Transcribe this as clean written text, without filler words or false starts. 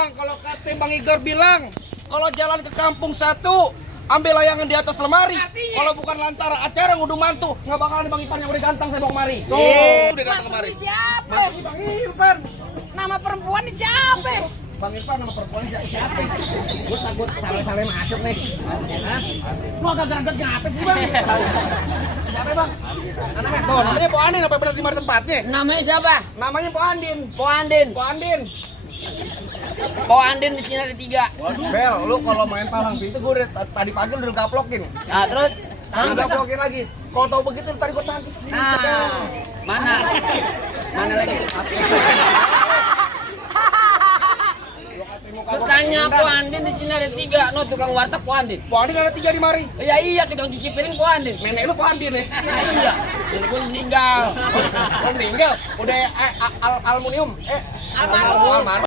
Bang, kalau kata Bang Igor bilang, kalau jalan ke kampung satu, ambil layangan di atas lemari. Kalau bukan lantaran acara ngudu mantu, nggak bakalan Bang Ipan yang udah ganteng saya bawa kemari. Tuh, udah datang kemari. Siapa? Bang Ipan. Nama perempuan ini siapa? Bang Ipan nama perempuan siapa? Gue takut salah-salah masuk nih. Hah? Lu agak geraget ngapa sih, Bang? Siapa, Bang? Namanya tuh, namanya Po Andin, apa benar di mana tempatnya? Namanya siapa? Namanya Po Andin. Po Andin. Po Andin. Po Andin di sini ada 3. Bel, lu kalau main palang pintu gue udah tadi pagi udah gaplokin. Nah, terus Udah gaplokin lagi. Kalau tahu begitu tadi gue tangkis. nah, mana? Mana lagi? Lu tanya Po Andin di sini ada 3. No, tukang warteg Po Andin. Po Andin ada 3 di mari. Ya iya, tukang cuci piring Po Andin. Nenek lu Po Andin ya? Nah, iya. Dan gue meninggal. Lu meninggal. Udah aluminium. Almarhum.